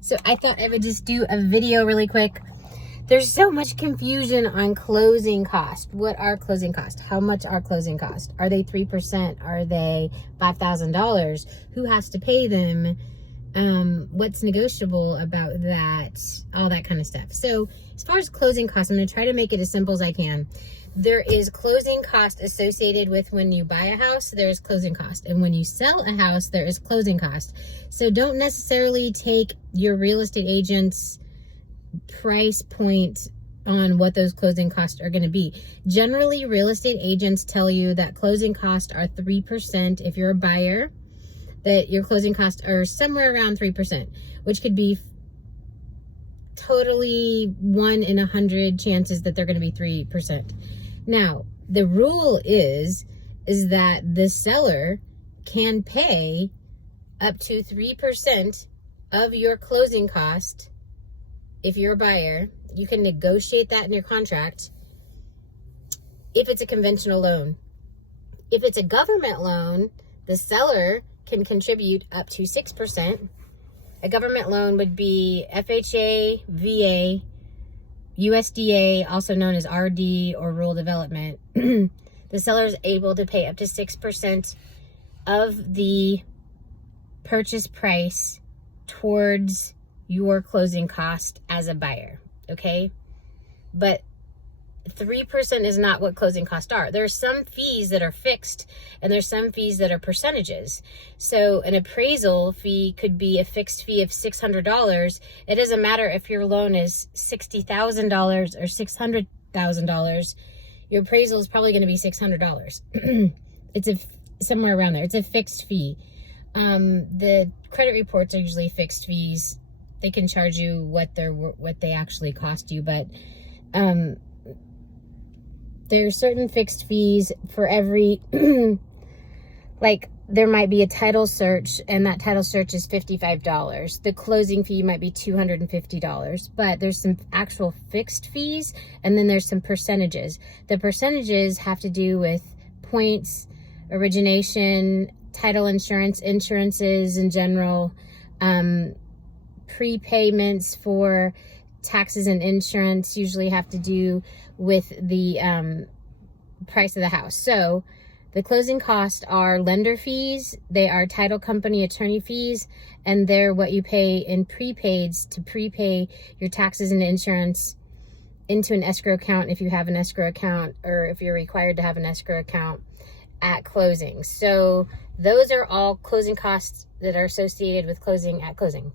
So I thought I would just do a video really quick. There's so much confusion on closing cost. What are closing costs? How much are closing costs? Are they 3%? Are they $5,000? Who has to pay them? What's negotiable about that? All that kind of stuff. So as far as closing costs, I'm going to try to make it as simple as I can. There is closing cost associated with when you buy a house, there is closing cost. And when you sell a house, there is closing cost. So don't necessarily take your real estate agent's price point on what those closing costs are going to be. Generally, real estate agents tell you that closing costs are 3% if you're a buyer, that your closing costs are somewhere around 3%, which could be totally 1 in 100 chances that they're going to be 3%. Now, the rule is that the seller can pay up to 3% of your closing cost. If you're a buyer, you can negotiate that in your contract if it's a conventional loan. If it's a government loan, the seller can contribute up to 6%. A government loan would be FHA, VA, USDA, also known as RD or rural development. The seller is able to pay up to 6% of the purchase price towards your closing cost as a buyer, okay? But 3% is not what closing costs are. There are some fees that are fixed and there's some fees that are percentages. So an appraisal fee could be a fixed fee of $600. It doesn't matter if your loan is $60,000 or $600,000. Your appraisal is probably going to be $600. It's somewhere around there. It's a fixed fee. The credit reports are usually fixed fees. They can charge you what they actually cost you, but there are certain fixed fees for every, like there might be a title search and that title search is $55. The closing fee might be $250, but there's some actual fixed fees and then there's some percentages. The percentages have to do with points, origination, title insurance, insurances in general, prepayments for taxes and insurance usually have to do with the price of the house. So the closing costs are lender fees, they are title company attorney fees, and they're what you pay in prepaids to prepay your taxes and insurance into an escrow account if you have an escrow account or if you're required to have an escrow account at closing. So those are all closing costs that are associated with closing at closing.